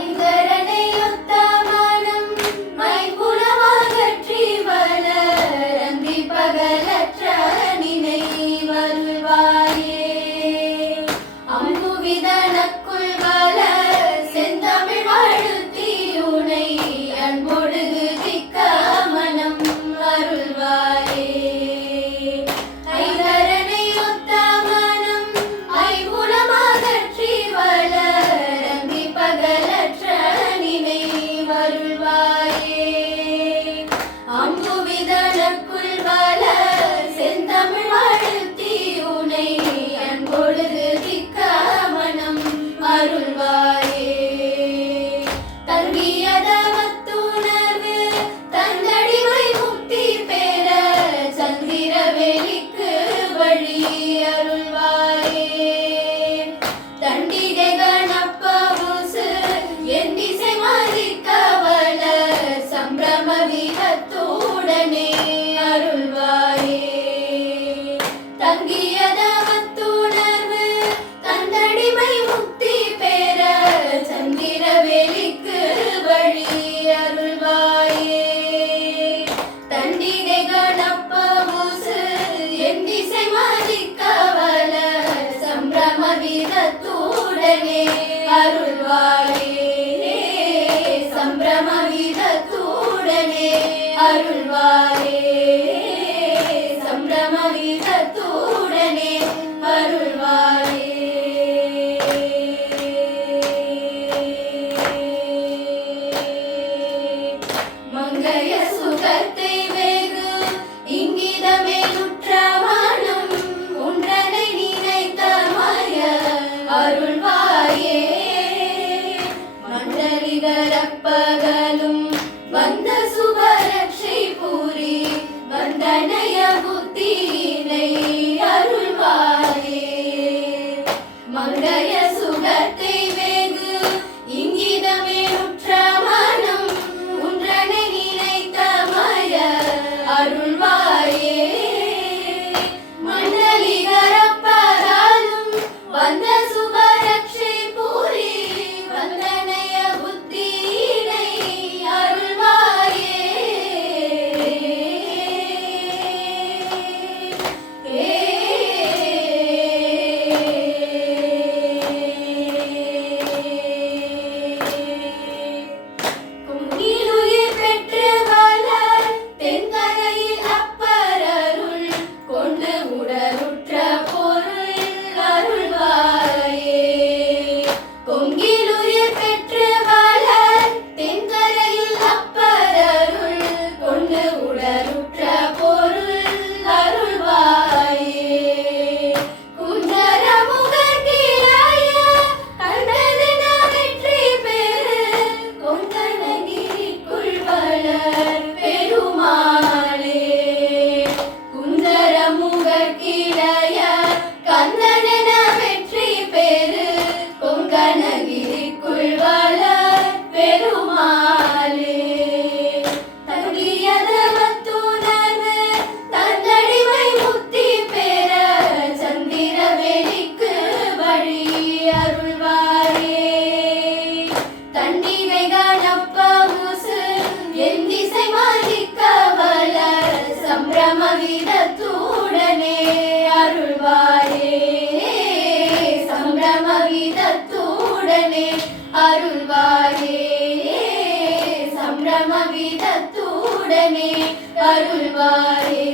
ஐங்கரனையொத்த மனம் மைப்புலமாகற்றி வளரந்தி பகலற்ற நினைவருள்வாயே. அம்புவிதனக்குள் வள செந்தமிழ் வாழ்த்தி உனை அன்பொடு திக்க மனம் அருள்வாயே. ஐங்கரனையொத்த மனம் ஐம்புலமாகற்றி வளரந்தி பகலற்ற நினைவருள்வாயே. அம்புவிதனக்குள் வள செந்தமிழ் வாழ்த்தி உனை அன்பொடு திக்க மனம் அருள்வாயே. தன்வியதமத்துணர்வு தந்தடிமை முக்தி பெற சந்திரவெளிக்கு வழி அருள்வாயே. தண்டிகை கணப்பவுசு என் திசை மதிக்க வள சம்பிரம வீரத்துடனே அருள்வாயே. தங்கியதமத்துணர்வு தந்தடிமை முக்தி பெற சந்திரவெளிக்கு வழி அருள்வாயே. தண்டிகை கணப்பவுசு என் திசை மதிக்க வள சம்பிரம வீரத்துடனே அருள்வாயே. சம்பிரம வீரத்துடனே அருள்வாயே. சம்பிரம வீரத்துடனே அருள்வாயே. மங்கைய சுகத்தை வெகு இங்கிதமேலுற்ற மனம் ஒன்றனை நினைத்த மய அருள்வாயே. மண்டலிகரப்பகலும் வந்த சுபரட்சை பூரி வந்தனைய புத்தினை அருள்வாயே. மங்கைய சுகத்தை வெகு இங்கிதமேலுற்ற மனம் ஒன்றனை நினைத்த மய அருள்வாயே. மண்டலிகரப்பகலும் வந்த சுபரட்சை பூரி வந்தனைய புத்தினை அருள்வாயே. குங்கிலுயிர் பெற்று வளர் தென்கரையில் அப்பரருள் கொண்டு உடலுற்ற பொருள் அருள்வாயே. கொங்கிலுயிர் பெற்று வளர் தென்கரையில் அப்பரருள் கொண்டு உடலுற்ற பொருள் அருள்வாயே. குஞ்சரமுகக்கிளைய கண்டனென வெற்றி பெறு கொங்கணகிரிக்குள் வளர் பெருமாளே. குஞ்சரமுகக்கிளைய கந்தனென வெற்றி பெறு கொங்கணகிரிக்குள் வளர் பெருமாளே. தங்கியதமத்துணர்வு தந்தடிமை முக்தி பெற சந்திரவெளிக்கு வழி அருள்வாயே. தண்டிகை கணப்பவுசு என் திசை மதிக்க வள சம்பிரம வீரத்துடனே அருள்வாயே. சம்பிரம வீரத்துடனே அருள்வாயே. சம்பிரம வீரத்துடனே அருள்வாயே.